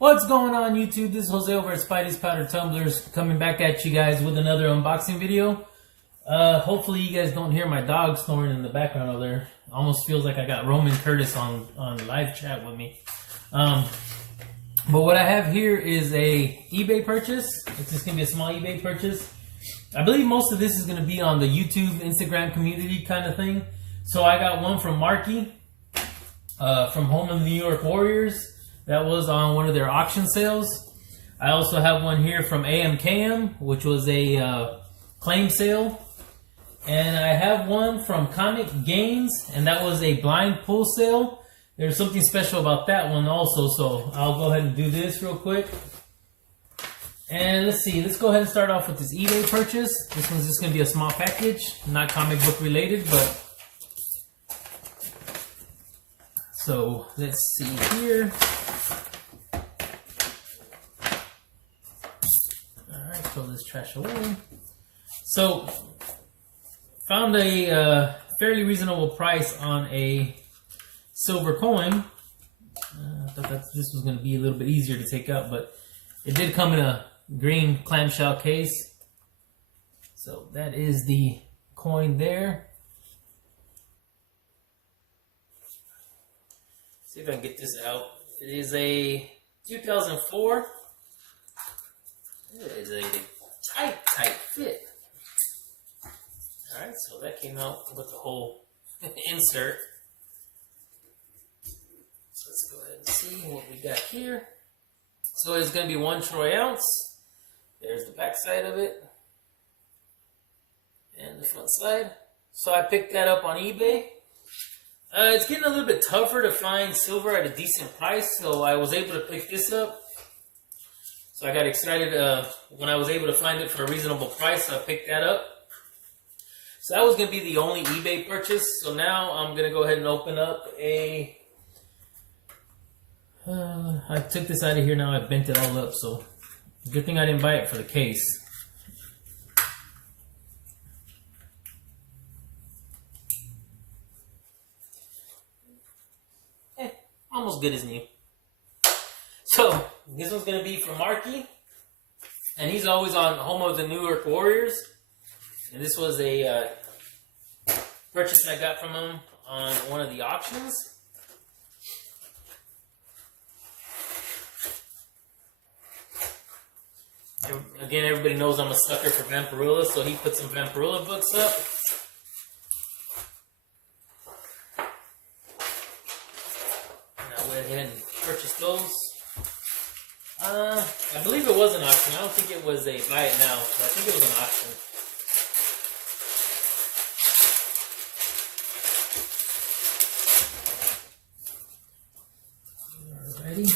What's going on YouTube? This is Jose over at Spidey's Powder Tumblers coming back at you guys with another unboxing video. Hopefully you guys don't hear my dog snoring in the background over there. Almost feels like I got Roman Curtis on live chat with me. But what I have here is a eBay purchase. It's just going to be a small eBay purchase. I believe most of this is going to be on the YouTube, Instagram community kind of thing. So I got one from Marky from Home of the New York Warriors. That was on one of their auction sales. I also have one here from AMKM, which was a claim sale. And I have one from Comic Gains, and that was a blind pull sale. There's something special about that one also, so I'll go ahead and do this real quick. And let's see, let's go ahead and start off with this eBay purchase. This one's just going to be a small package, not comic book related, but... So, let's see here. Alright, throw this trash away. So, found a fairly reasonable price on a silver coin. I thought this was going to be a little bit easier to take out, but it did come in a green clamshell case. So, that is the coin there. See if I can get this out. It is a 2004. It is a tight fit. Alright, so that came out with the whole insert. So let's go ahead and see what we got here. So it's going to be 1 troy ounce. There's the back side of it. And the front side. So I picked that up on eBay. It's getting a little bit tougher to find silver at a decent price, so I was able to pick this up. So I got excited when I was able to find it for a reasonable price, so I picked that up. So that was going to be the only eBay purchase. So now I'm going to go ahead and open up a... I took this out of here now, I bent it all up, so good thing I didn't buy it for the case. Almost good as new. So, this one's going to be from Marky. And he's always on Home of the New York Warriors. And this was a purchase I got from him on one of the auctions. Again, everybody knows I'm a sucker for Vampirilla, so he put some Vampirilla books up. And purchase those. I believe it was an auction. I don't think it was a buy it now, but I think it was an auction. Alrighty.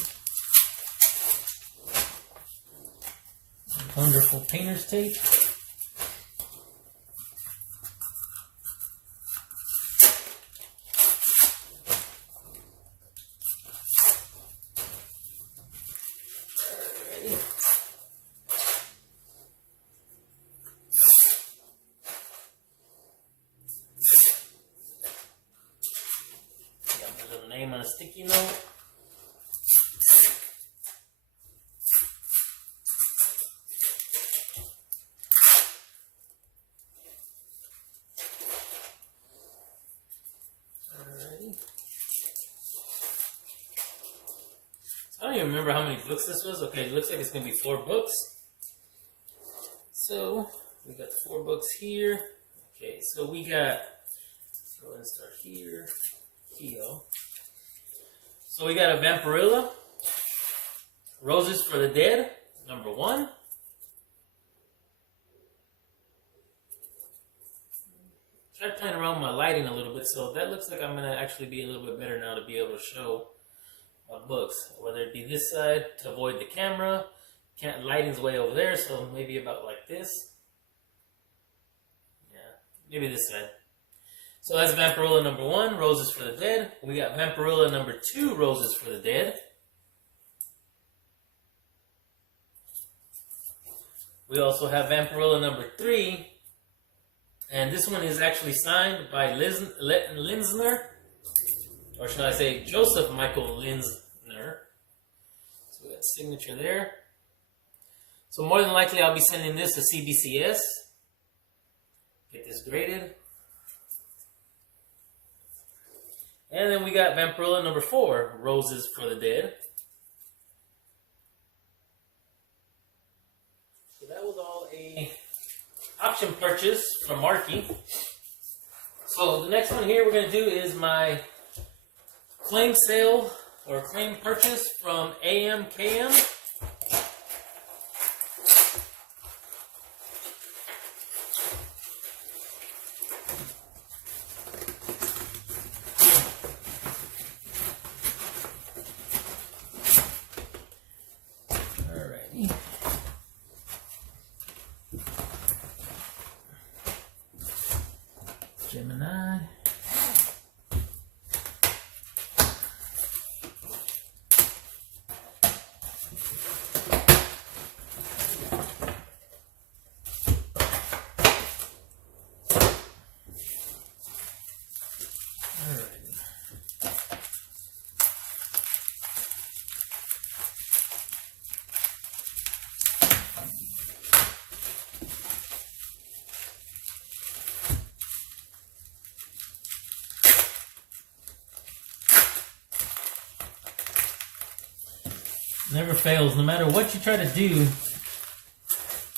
Wonderful painter's tape. Name on a sticky note. Alrighty. So I don't even remember how many books this was. Okay, it looks like it's going to be 4 books. So we got 4 books here. Okay, so we got, let's go ahead and start here. So we got a Vampirilla, Roses for the Dead, number 1. Tried playing around with my lighting a little bit, so that looks like I'm going to actually be a little bit better now to be able to show my books. Whether it be this side to avoid the camera, lighting's way over there, so maybe about like this. Yeah, maybe this side. So that's Vampirilla number 1, Roses for the Dead. We got Vampirilla number 2, Roses for the Dead. We also have Vampirilla number 3. And this one is actually signed by Linsner. Or should I say Joseph Michael Linsner. So So we got signature there. So more than likely I'll be sending this to CBCS. Get this graded. And then we got Vampirilla number 4, Roses for the Dead. So that was all a option purchase from Marky. So the next one here we're going to do is my claim sale or claim purchase from AMKM. Gemini. Never fails. No matter what you try to do,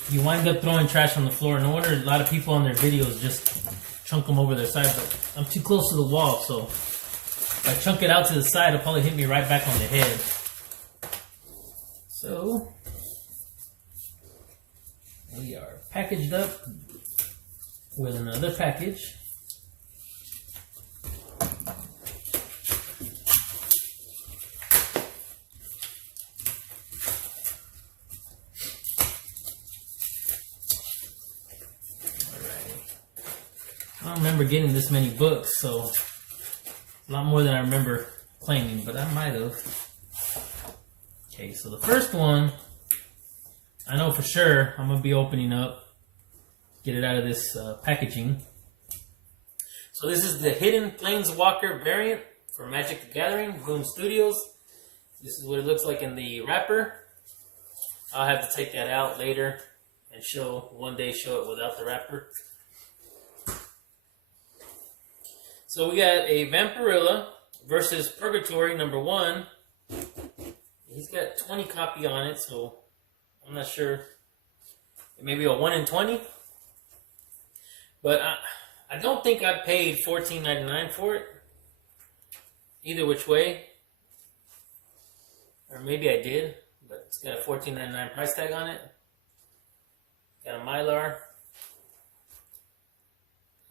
you wind up throwing trash on the floor. No wonder a lot of people on their videos just chunk them over their side. But I'm too close to the wall, so if I chunk it out to the side, it'll probably hit me right back on the head. So we are packaged up with another package. I don't remember getting this many books, so a lot more than I remember claiming, but I might have. Okay, so the first one, I know for sure I'm going to be opening up, get it out of this packaging. So this is the Hidden Planeswalker variant for Magic the Gathering, Boom Studios. This is what it looks like in the wrapper. I'll have to take that out later and one day show it without the wrapper. So we got a Vampirilla versus Purgatory number 1. He's got 20 copy on it, so I'm not sure. Maybe a 1 in 20. But I don't think I paid $14.99 for it. Either which way. Or maybe I did, but it's got a $14.99 price tag on it. Got a Mylar.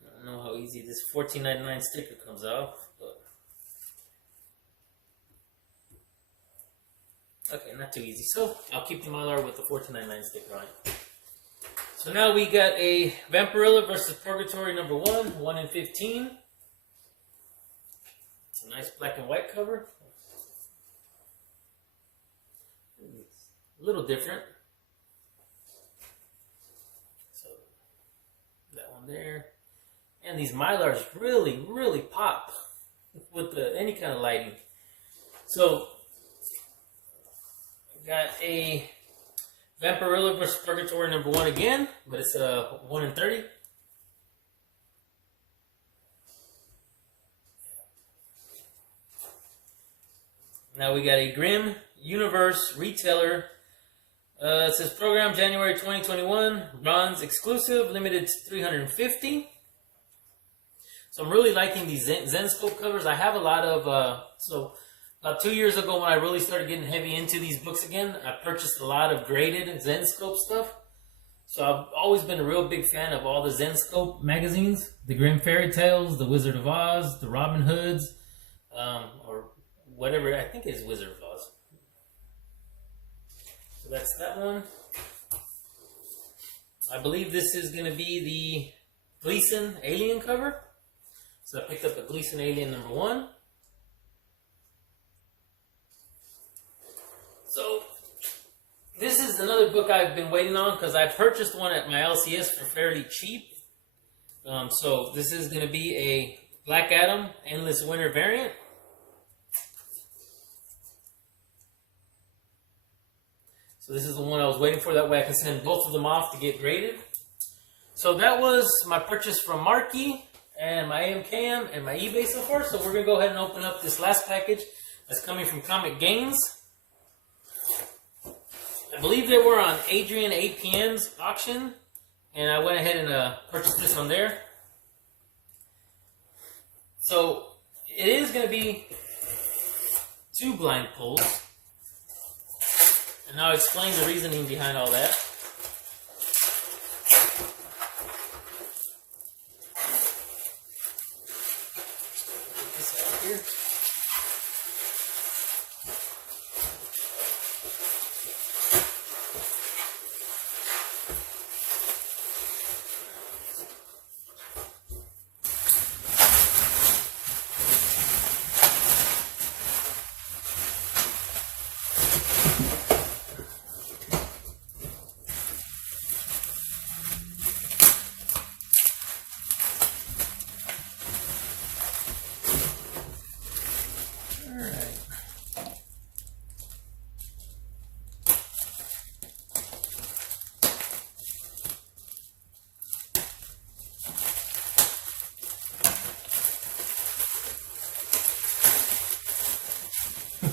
I don't know how easy this $14.99 sticker comes off, but okay, not too easy. So I'll keep the Mylar with the $14.99 sticker on it. So now we got a Vampirilla versus Purgatory number 1, 1 in 15. It's a nice black and white cover. A little different. So that one there. And these Mylars really, really pop with any kind of lighting. So, I got a Vampirilla vs. Purgatory number 1 again, but it's a 1 in 30. Now we got a Grim Universe Retailer. It says program January 2021, bronze exclusive, limited to 350. So I'm really liking these Zenscope covers. I have a lot of, so about 2 years ago when I really started getting heavy into these books again, I purchased a lot of graded Zenscope stuff. So I've always been a real big fan of all the Zenscope magazines. The Grimm Fairy Tales, the Wizard of Oz, the Robin Hoods, or whatever, I think it's Wizard of Oz. So that's that one. I believe this is going to be the Gleason Alien cover. So I picked up a Gleason Alien number 1. So this is another book I've been waiting on because I purchased one at my LCS for fairly cheap. So this is going to be a Black Adam Endless Winter variant. So this is the one I was waiting for. That way I can send both of them off to get graded. So that was my purchase from Markey and my AMKM and my eBay so far. So we're going to go ahead and open up this last package that's coming from Comic Games. I believe they were on Adrian APM's auction, and I went ahead and purchased this on there. So it is going to be 2 blind pulls, and I'll explain the reasoning behind all that. Put this out here.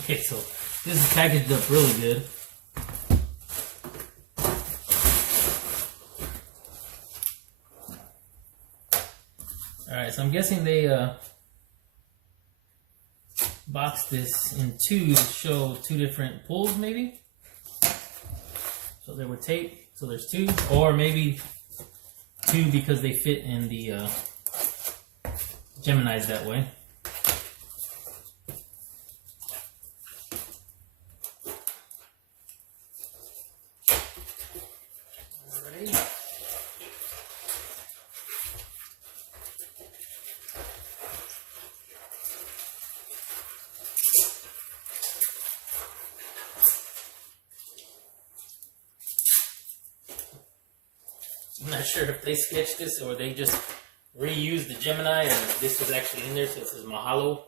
Okay, so this is packaged up really good. Alright, so I'm guessing they boxed this in 2 to show 2 different pulls, maybe? So they were taped, so there's 2, or maybe 2 because they fit in the Geminis that way. I'm not sure if they sketched this or they just reused the Gemini and this was actually in there, so it says Mahalo.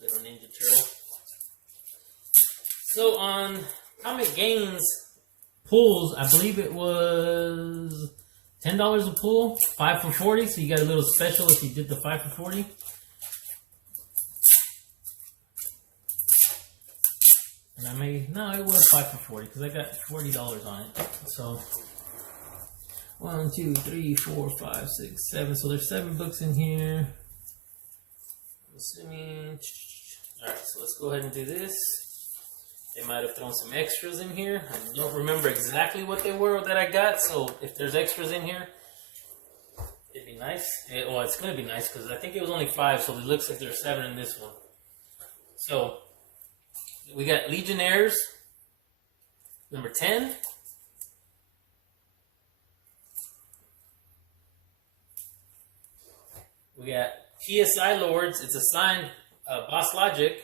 Little Ninja Turtle. So on Comic Games pulls, I believe it was $10 a pull, 5 for $40, so you got a little special if you did the 5 for $40. And I made, no, it was 5 for $40 because I got $40 on it. So 1, 2, 3, 4, 5, 6, 7. So there's 7 books in here. I'm assuming. Alright, so let's go ahead and do this. They might have thrown some extras in here. I don't remember exactly what they were that I got. So if there's extras in here, it'd be nice. Well, it's going to be nice because I think it was only 5. So it looks like there's 7 in this one. So we got Legionnaires, number 10. We got PSI Lords. It's a signed Boss Logic.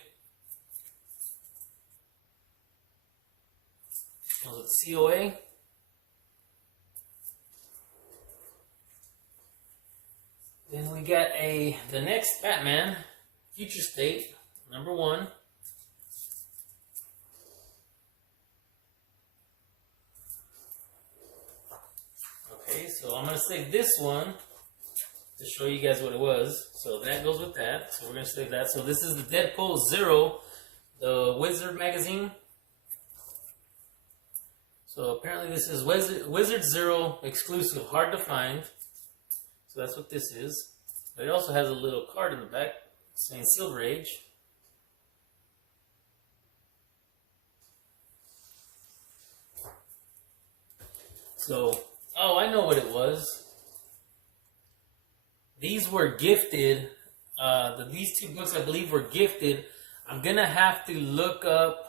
Comes with COA. Then we got the next Batman, Future State, number 1. Okay, so I'm going to save this one to show you guys what it was. So that goes with that. So we're going to save that. So this is the Deadpool Zero, the Wizard magazine. So apparently this is Wizard Zero exclusive, hard to find. So that's what this is. But it also has a little card in the back saying Silver Age. So, oh, I know what it was. These were gifted. These 2 books, I believe, were gifted. I'm going to have to look up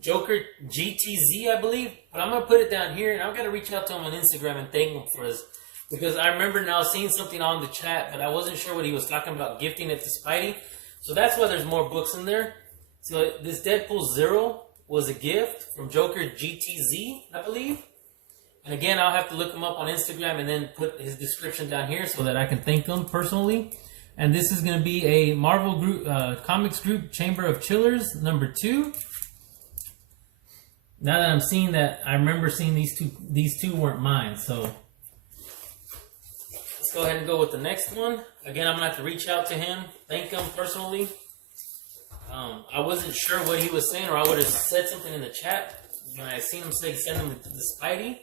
Joker GTZ, I believe. But I'm going to put it down here, and I'm going to reach out to him on Instagram and thank him for his. Because I remember now seeing something on the chat, but I wasn't sure what he was talking about, gifting it to Spidey. So that's why there's more books in there. So this Deadpool Zero was a gift from Joker GTZ, I believe. And again, I'll have to look him up on Instagram and then put his description down here so that I can thank him personally. And this is going to be a Marvel group, Comics Group Chamber of Chillers #2. Now that I'm seeing that, I remember seeing these two weren't mine. So let's go ahead and go with the next one. Again, I'm going to have to reach out to him, thank him personally. I wasn't sure what he was saying, or I would have said something in the chat. When I seen him say send him to the Spidey,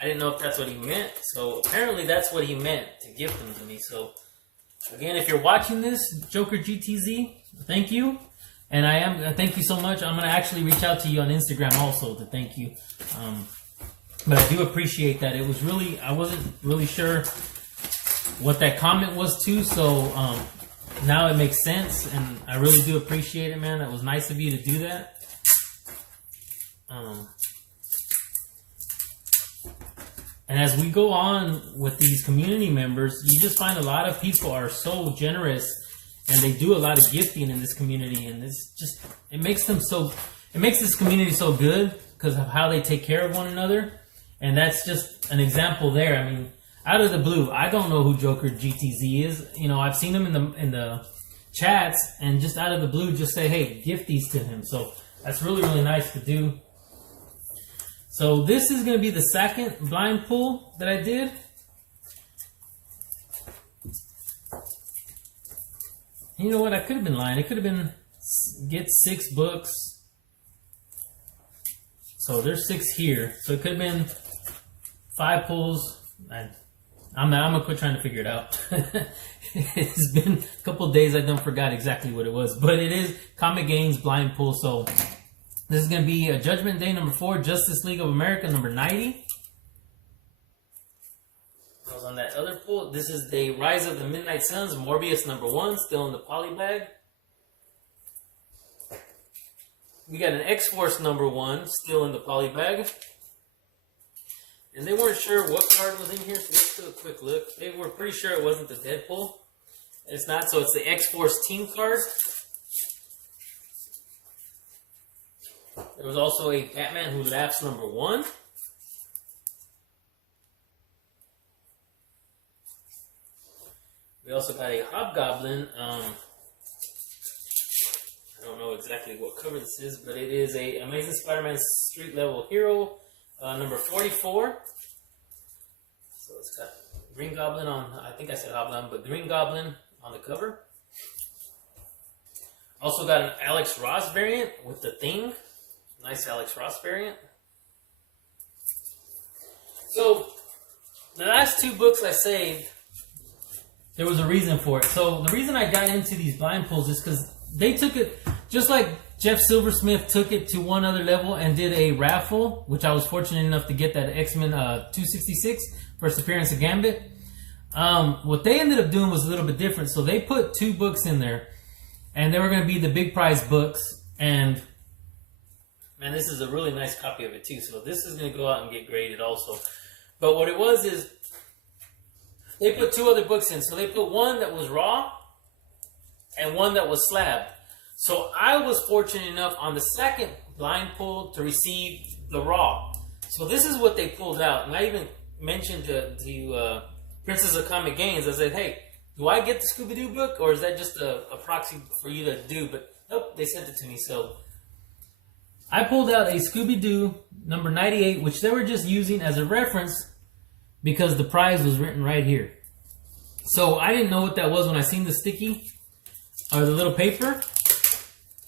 I didn't know if that's what he meant. So apparently that's what he meant, to gift them to me. So again, if you're watching this, Joker GTZ, thank you. And thank you so much. I'm going to actually reach out to you on Instagram also to thank you. But I do appreciate that. It was really, I wasn't really sure what that comment was too. So now it makes sense. And I really do appreciate it, man. That was nice of you to do that. And as we go on with these community members, you just find a lot of people are so generous, and they do a lot of gifting in this community, and it makes this community so good because of how they take care of one another. And that's just an example there. I mean, out of the blue, I don't know who Joker GTZ is. You know, I've seen him in the chats, and just out of the blue, just say, hey, gift these to him. So that's really, really nice to do. So this is going to be the second blind pull that I did. You know what? I could have been lying. It could have been get 6 books. So there's 6 here. So it could have been 5 pulls. I'm going to quit trying to figure it out. It's been a couple of days. I done forgot exactly what it was. But it is Comic Gains blind pull. So this is going to be Judgment Day #4, Justice League of America #90. I was on that other pull. This is the Rise of the Midnight Suns, Morbius #1, still in the poly bag. We got an X-Force #1, still in the poly bag. And they weren't sure what card was in here, so let's do a quick look. They were pretty sure it wasn't the Deadpool. It's not, so it's the X-Force team card. There was also a Batman Who Laughs #1. We also got a Hobgoblin. I don't know exactly what cover this is, but it is a Amazing Spider-Man Street Level Hero #44. So it's got Green Goblin on, I think I said Hobgoblin, but Green Goblin on the cover. Also got an Alex Ross variant with the Thing. Nice Alex Ross variant. So, the last 2 books I saved, there was a reason for it. So, the reason I got into these blind pulls is because they took it, just like Jeff Silversmith took it to one other level and did a raffle, which I was fortunate enough to get that X-Men 266, first appearance of Gambit. What they ended up doing was a little bit different. So, they put 2 books in there, and they were going to be the big prize books, and man, this is a really nice copy of it too. So this is going to go out and get graded also. But what it was is they put 2 other books in. So they put one that was raw and one that was slabbed. So I was fortunate enough on the second blind pull to receive the raw. So this is what they pulled out. And I even mentioned to Princess of Comic Games, I said, hey, do I get the Scooby-Doo book, or is that just a proxy for you to do? But nope, they sent it to me. So I pulled out a Scooby-Doo #98, which they were just using as a reference because the prize was written right here. So I didn't know what that was when I seen the sticky or the little paper.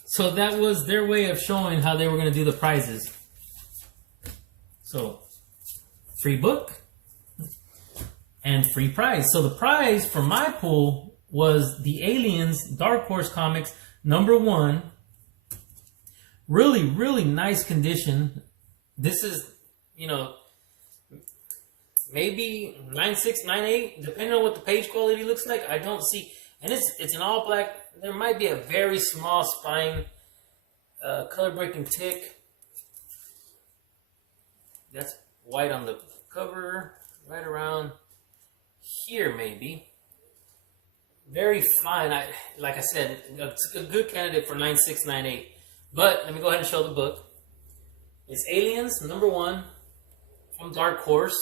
So that was their way of showing how they were going to do the prizes. So, free book and free prize. So the prize for my pull was the Aliens Dark Horse Comics #1. Really, really nice condition. This is, you know, maybe 9.6, 9.8, depending on what the page quality looks like. I don't see, and it's an all black. There might be a very small spine, color breaking tick. That's white on the cover, right around here maybe. Very fine. Like I said, it's a good candidate for 9.6, 9.8. But let me go ahead and show the book. It's Aliens #1 from Dark Horse.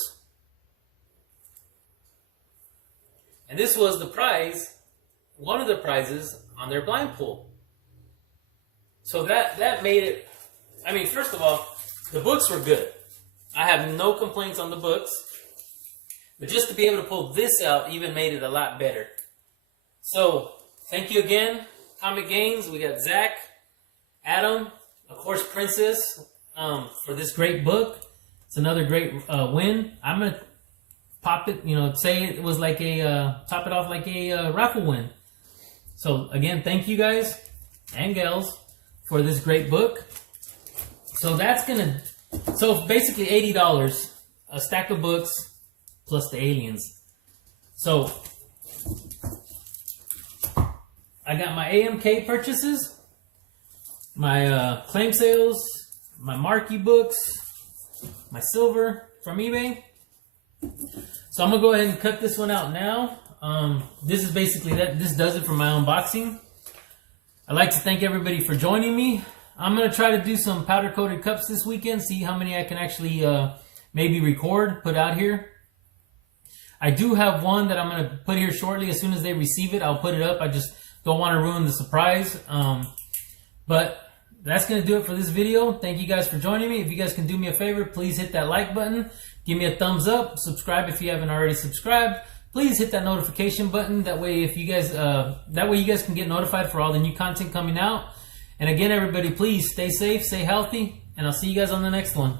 And this was the prize one of the prizes on their blind pool. So that made it, I mean, first of all, the books were good. I have no complaints on the books. But just to be able to pull this out even made it a lot better. So, thank you again, Comic Games. We got Zach, Adam, of course, Princess, for this great book. It's another great win. I'm going to pop it, say it was like top it off like a raffle win. So, again, thank you guys and gals for this great book. So so basically $80, a stack of books plus the aliens. So I got my AMK purchases, my claim sales, my marquee books, my silver from eBay. So I'm gonna go ahead and cut this one out now. This is basically that. This does it for my unboxing. I'd like to thank everybody for joining me. I'm going to try to do some powder-coated cups this weekend, see how many I can actually maybe record, put out here. I do have one that I'm going to put here shortly. As soon as they receive it, I'll put it up. I just don't want to ruin the surprise. But that's going to do it for this video. Thank you guys for joining me. If you guys can do me a favor, please hit that like button. Give me a thumbs up. Subscribe if you haven't already subscribed. Please hit that notification button. That way, you guys can get notified for all the new content coming out. And again, everybody, please stay safe, stay healthy, and I'll see you guys on the next one.